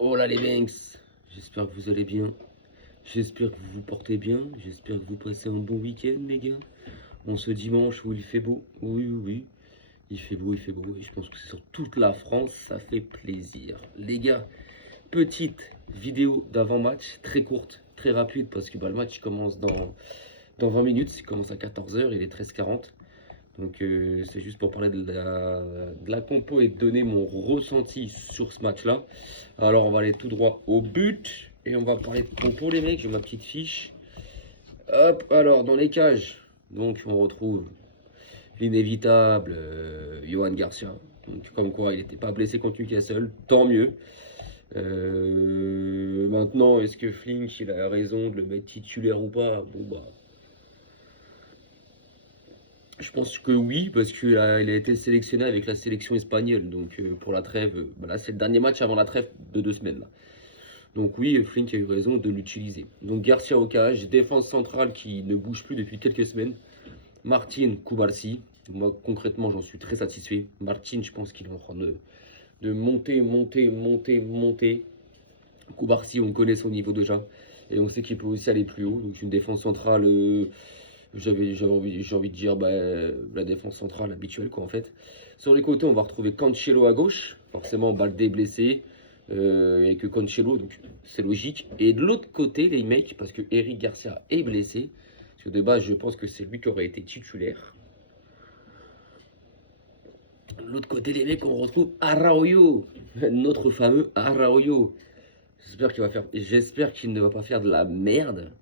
Oh là les Banks, j'espère que vous allez bien, j'espère que vous vous portez bien, j'espère que vous passez un bon week-end les gars. On ce dimanche où il fait beau, oui oui oui, il fait beau et je pense que c'est sur toute la France, ça fait plaisir. Les gars, petite vidéo d'avant-match, très courte, très rapide parce que le match commence dans 20 minutes, il commence à 14 h, il est 13h40. Donc c'est juste pour parler de la compo et donner mon ressenti sur ce match-là. Alors on va aller tout droit au but et on va parler de compo les mecs, j'ai ma petite fiche. Hop, alors dans les cages, donc on retrouve l'inévitable Johan Garcia. Donc comme quoi il n'était pas blessé contre Newcastle, tant mieux. Maintenant, est-ce que Flink il a raison de le mettre titulaire ou pas? Bon bah je pense que oui, parce qu'il a été sélectionné avec la sélection espagnole. Donc pour la trêve, bah là c'est le dernier match avant la trêve de 2 semaines. Là. Donc oui, Flink a eu raison de l'utiliser. Donc Garcia au cage, défense centrale qui ne bouge plus depuis quelques semaines. Martin Kubarsi. Moi concrètement j'en suis très satisfait. Martin, je pense qu'il est en train de monter. Kubarsi, on connaît son niveau déjà. Et on sait qu'il peut aussi aller plus haut. Donc une défense centrale... j'ai envie de dire la défense centrale habituelle quoi en fait. Sur les côtés, on va retrouver Cancelo à gauche, forcément Baldé blessé, et que Cancelo, donc c'est logique. Et de l'autre côté, les mecs, parce que Eric Garcia est blessé, parce que de base, je pense que c'est lui qui aurait été titulaire. De l'autre côté, les mecs, on retrouve Araujo, notre fameux Araujo. J'espère qu'il ne va pas faire de la merde.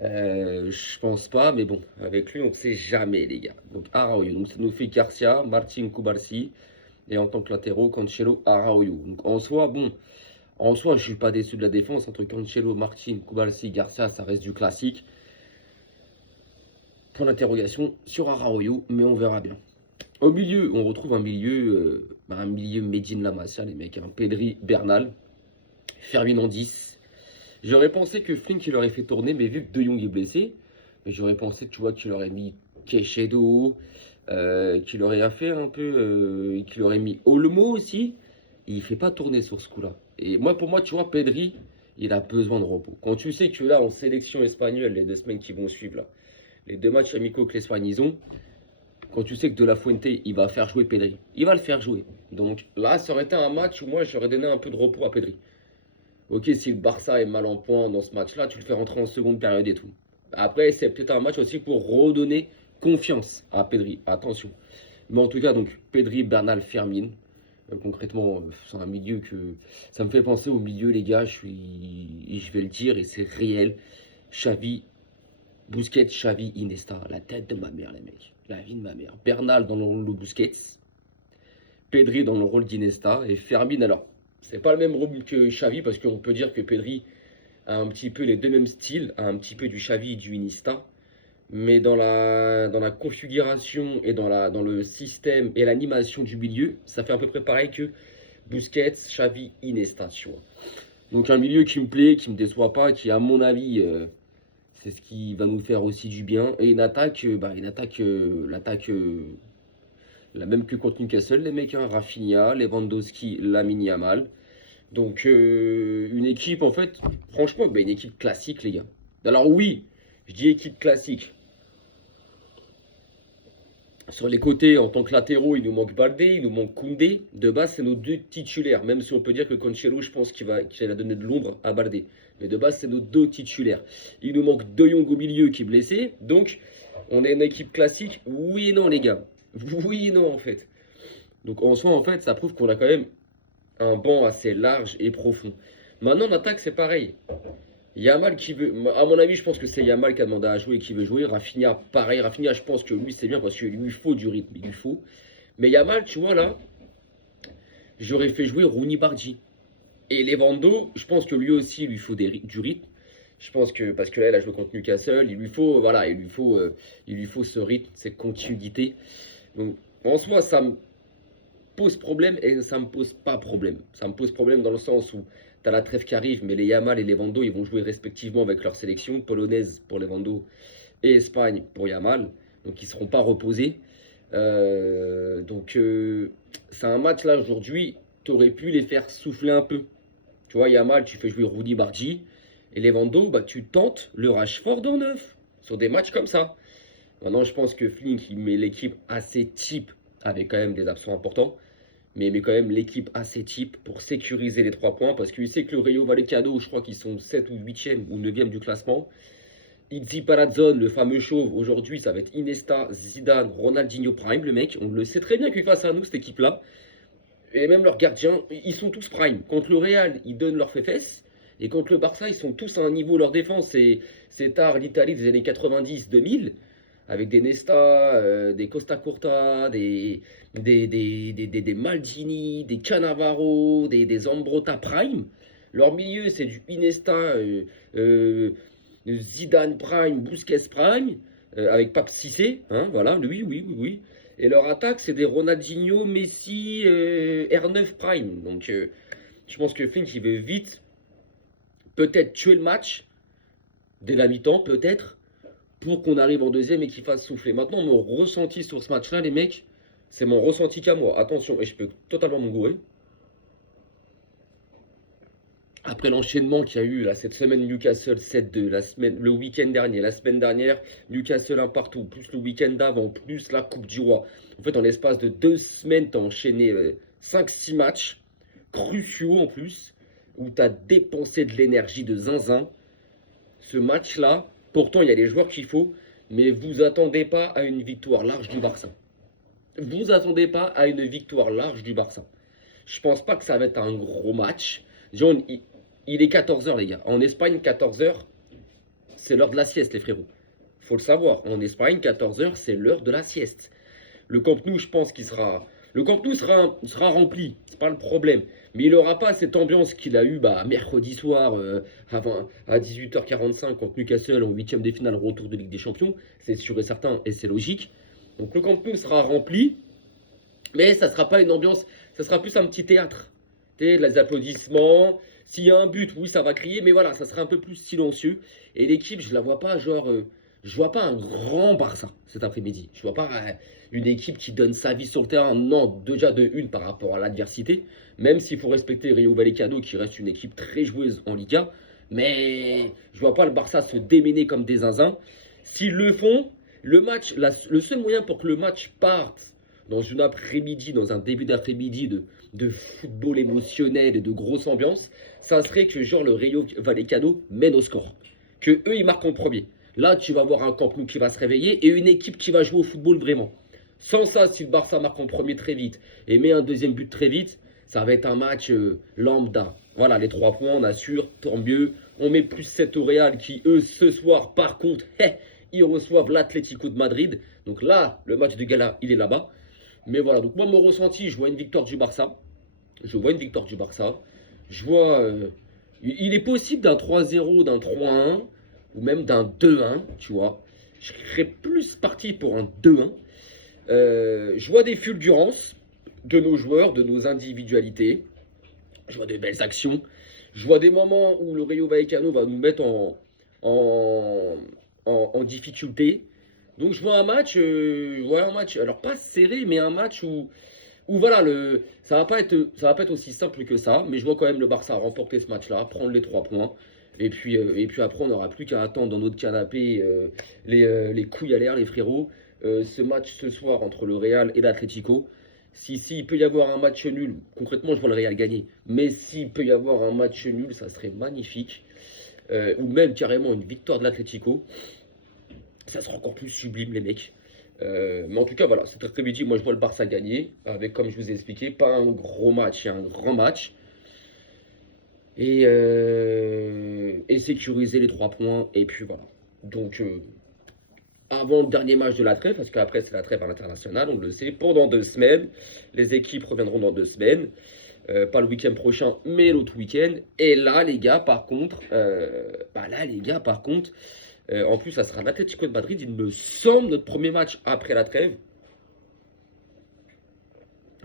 Je pense pas, mais bon, avec lui, on sait jamais, les gars. Donc, Araujo. Donc, ça nous fait Garcia, Martin Kubarsi, et en tant que latéraux, Cancelo, Araujo. Donc, en soi, je suis pas déçu de la défense. Entre Cancelo, Martin, Kubarsi, Garcia, ça reste du classique. Point d'interrogation sur Araujo, mais on verra bien. Au milieu, on retrouve un milieu Medine La Masia, les mecs. Un Pedri, Bernal, Fermin en 10. J'aurais pensé que Flink il aurait fait tourner, mais vu que De Jong est blessé, mais j'aurais pensé, tu vois, qu'il aurait mis Keshedo, qu'il aurait fait un peu, qu'il aurait mis Olmo aussi. Il fait pas tourner sur ce coup-là. Et moi, pour moi, tu vois, Pedri, il a besoin de repos. Quand tu sais que là, en sélection espagnole, les 2 semaines qui vont suivre, là, les 2 matchs amicaux que l'Espagne ils ont, quand tu sais que De La Fuente, il va faire jouer Pedri, il va le faire jouer. Donc là, ça aurait été un match où moi, j'aurais donné un peu de repos à Pedri. Ok, si le Barça est mal en point dans ce match-là, tu le fais rentrer en seconde période et tout. Après, c'est peut-être un match aussi pour redonner confiance à Pedri. Attention. Mais en tout cas, donc, Pedri, Bernal, Fermin. Concrètement, c'est un milieu que. Ça me fait penser au milieu, les gars. Je vais le dire et c'est réel. Xavi, Busquets, Xavi, Iniesta. La tête de ma mère, les mecs. La vie de ma mère. Bernal dans le rôle de Busquets. Pedri dans le rôle d'Iniesta. Et Fermin, alors, c'est pas le même rôle que Xavi parce qu'on peut dire que Pedri a un petit peu les deux mêmes styles, a un petit peu du Xavi et du Iniesta, mais dans la configuration et dans le système et l'animation du milieu, ça fait à peu près pareil que Busquets, Xavi, Iniesta, tu vois. Donc un milieu qui me plaît, qui me déçoit pas, qui à mon avis, c'est ce qui va nous faire aussi du bien. Et l'attaque, la même que contre Newcastle, les mecs, hein, Rafinha, Lewandowski, Lamine Yamal. Donc une équipe en fait, franchement, une équipe classique les gars. Alors oui, je dis équipe classique. Sur les côtés, en tant que latéraux, il nous manque Baldé, il nous manque Koundé. De base, c'est nos deux titulaires. Même si on peut dire que Cancelo, je pense qu'il va donner de l'ombre à Baldé. Mais de base, c'est nos deux titulaires. Il nous manque De Jong au milieu qui est blessé. Donc, on est une équipe classique. Oui et non, les gars. Oui et non, en fait. Donc, en soi, en fait, ça prouve qu'on a quand même un banc assez large et profond. Maintenant, en attaque, c'est pareil. Yamal qui veut. À mon avis, je pense que c'est Yamal qui a demandé à jouer et qui veut jouer. Rafinha, pareil. Rafinha, je pense que lui, c'est bien parce qu'il lui faut du rythme. Il lui faut. Mais Yamal, tu vois, là, j'aurais fait jouer Rooney Bardi. Et Lewando, je pense que lui aussi, il lui faut du rythme. Je pense que, parce que là, elle a joué contre Newcastle, il lui faut, voilà, il lui faut ce rythme, cette continuité. Donc, en soi, ça me pose problème et ça me pose pas problème. Ça me pose problème dans le sens où tu as la trêve qui arrive, mais les Yamal et les Vando, ils vont jouer respectivement avec leur sélection, polonaise pour les Vando et Espagne pour Yamal. Donc ils ne seront pas reposés. Donc c'est un match là aujourd'hui, tu aurais pu les faire souffler un peu. Tu vois, Yamal, tu fais jouer Rudy Bargi. Et Lewando, bah, tu tentes le Rashford en neuf. Sur des matchs comme ça. Maintenant, je pense que Flink, il met l'équipe assez type, avec quand même des absents importants. Mais il met quand même l'équipe assez type pour sécuriser les 3 points. Parce qu'il sait que le Rayo Vallecano, je crois qu'ils sont 7 ou 8e ou 9e du classement. Izzy Palazzone, le fameux chauve, aujourd'hui, ça va être Iniesta, Zidane, Ronaldinho Prime, le mec. On le sait très bien qu'il face à nous, cette équipe-là. Et même leurs gardiens, ils sont tous Prime. Contre le Real, ils donnent leur fesses. Et contre le Barça, ils sont tous à un niveau, leur défense. C'est tard l'Italie des années 90-2000, avec des Nesta, des Costa Curta, des Maldini, des Cannavaro, des Zambrotta Prime. Leur milieu, c'est du Iniesta, euh, Zidane Prime, Busquets Prime, avec Pape Cissé, hein, voilà, lui, oui, oui, oui. Et leur attaque, c'est des Ronaldinho, Messi, R9 Prime. Donc, je pense que Fink, il veut vite, peut-être tuer le match, dès la mi-temps, peut-être, pour qu'on arrive en deuxième et qu'il fasse souffler. Maintenant, mon ressenti sur ce match-là, les mecs, c'est mon ressenti qu'à moi. Attention, et je peux totalement me gourer. Après l'enchaînement qu'il y a eu là, cette semaine, Newcastle 7-2, le week-end dernier, la semaine dernière, Newcastle un partout, plus le week-end d'avant, plus la Coupe du Roi. En fait, en l'espace de 2 semaines, tu as enchaîné 5-6 matchs, cruciaux en plus, où tu as dépensé de l'énergie de zinzin. Ce match-là, pourtant, il y a les joueurs qu'il faut, mais vous attendez pas à une victoire large du Barça. Vous attendez pas à une victoire large du Barça. Je pense pas que ça va être un gros match. John, il est 14 heures les gars. En Espagne, 14 heures, c'est l'heure de la sieste, les frérots. Faut le savoir. En Espagne, 14 heures, c'est l'heure de la sieste. Le Camp Nou, je pense qu'il sera. Le Camp Nou sera rempli, c'est pas le problème. Mais il n'aura pas cette ambiance qu'il a eu mercredi soir à 18h45 contre Newcastle en 8e des finales retour de Ligue des Champions. C'est sûr et certain et c'est logique. Donc le Camp Nou sera rempli, mais ça sera pas une ambiance, ça sera plus un petit théâtre. Les applaudissements. S'il y a un but, oui, ça va crier, mais voilà, ça sera un peu plus silencieux. Et l'équipe, je la vois pas, je vois pas un grand Barça cet après-midi. Je vois pas une équipe qui donne sa vie sur le terrain. Non, déjà de une par rapport à l'adversité. Même s'il faut respecter Rio Vallecano, qui reste une équipe très joueuse en Liga. Mais je vois pas le Barça se démener comme des zinzins. S'ils le font, le seul moyen pour que le match parte dans une après-midi, dans un début d'après-midi de football émotionnel et de grosse ambiance, ça serait que genre le Rayo Vallecano mène au score. Que eux, ils marquent en premier. Là, tu vas voir un Camp Nou qui va se réveiller et une équipe qui va jouer au football vraiment. Sans ça, si le Barça marque en premier très vite et met un deuxième but très vite, ça va être un match lambda. Voilà, les 3 points, on assure, tant mieux. On met plus 7 au Real qui, eux, ce soir, par contre, ils reçoivent l'Atlético de Madrid. Donc là, le match de gala, il est là-bas. Mais voilà, donc moi, mon ressenti, je vois une victoire du Barça. Je vois une victoire du Barça. Je vois. Il est possible d'un 3-0, d'un 3-1, ou même d'un 2-1, tu vois. Je serais plus parti pour un 2-1. Je vois des fulgurances de nos joueurs, de nos individualités. Je vois de belles actions. Je vois des moments où le Rayo Vallecano va nous mettre en difficulté. Donc je vois un match, alors pas serré, mais un match où voilà, ça va pas être aussi simple que ça, mais je vois quand même le Barça remporter ce match-là, prendre les 3 points, et puis après on n'aura plus qu'à attendre dans notre canapé les couilles à l'air, les frérots. Ce match ce soir entre le Real et l'Atlético. Si il peut y avoir un match nul, concrètement je vois le Real gagner, mais s'il peut y avoir un match nul, ça serait magnifique, ou même carrément une victoire de l'Atlético. Ça sera encore plus sublime, les mecs. Mais en tout cas, voilà, cet après-midi, moi je vois le Barça gagner, avec, comme je vous ai expliqué, pas un gros match, un grand match. Et sécuriser les 3 points, et puis voilà. Donc, avant le dernier match de la trêve, parce qu'après c'est la trêve à l'international, on le sait, pendant 2 semaines, les équipes reviendront dans 2 semaines. Pas le week-end prochain, mais l'autre week-end. Et là, les gars, par contre, en plus, ça sera l'Atlético de Madrid, il me semble, notre premier match après la trêve.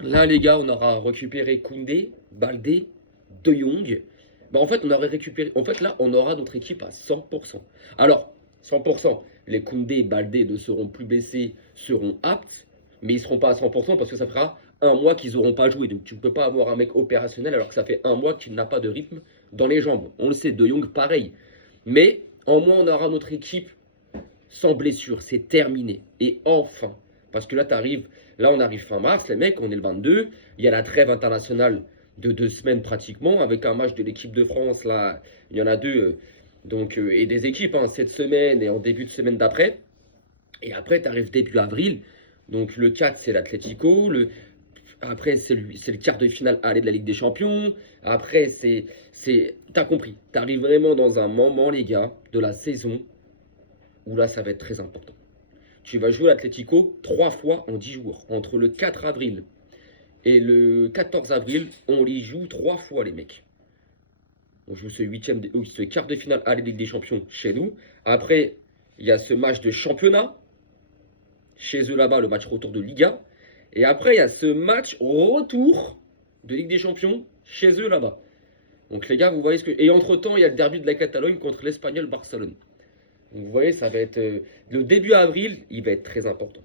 Là, les gars, on aura récupéré Koundé, Baldé, De Jong. En fait, on aurait récupéré. En fait, là, on aura notre équipe à 100%. Alors, 100%, les Koundé et Baldé ne seront plus blessés, seront aptes, mais ils ne seront pas à 100% parce que ça fera un mois qu'ils n'auront pas joué. Donc tu ne peux pas avoir un mec opérationnel alors que ça fait un mois qu'il n'a pas de rythme dans les jambes. On le sait, De Jong, pareil. Mais en moins, on aura notre équipe sans blessure. C'est terminé. Et enfin, parce que là, on arrive fin mars, les mecs, on est le 22. Il y a la trêve internationale de 2 semaines pratiquement, avec un match de l'équipe de France, là, il y en a deux, et des équipes, hein, cette semaine et en début de semaine d'après. Et après, tu arrives début avril, donc le 4, c'est l'Atlético, après, c'est le quart de finale aller de la Ligue des Champions, après, t'as compris, tu arrives vraiment dans un moment, les gars, de la saison, où là, ça va être très important. Tu vas jouer l'Atlético 3 fois en 10 jours, entre le 4 avril et le 14 avril, on les joue 3 fois, les mecs. On joue ce quart de finale à la Ligue des Champions chez nous. Après, il y a ce match de championnat. Chez eux là-bas, le match retour de Liga. Et après, il y a ce match retour de Ligue des Champions chez eux là-bas. Donc les gars, vous voyez ce que... Et entre-temps, il y a le derby de la Catalogne contre l'Espagnol Barcelone. Donc vous voyez, ça va être... le début avril, il va être très important.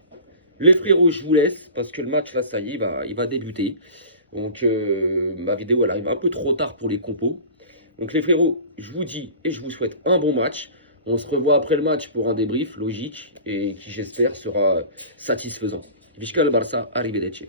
Les frérots, je vous laisse, parce que le match, là, ça y est, il va débuter. Donc, ma vidéo, elle arrive un peu trop tard pour les compos. Donc, les frérots, je vous dis et je vous souhaite un bon match. On se revoit après le match pour un débrief logique et qui, j'espère, sera satisfaisant. Visca le Barça, arrivederci.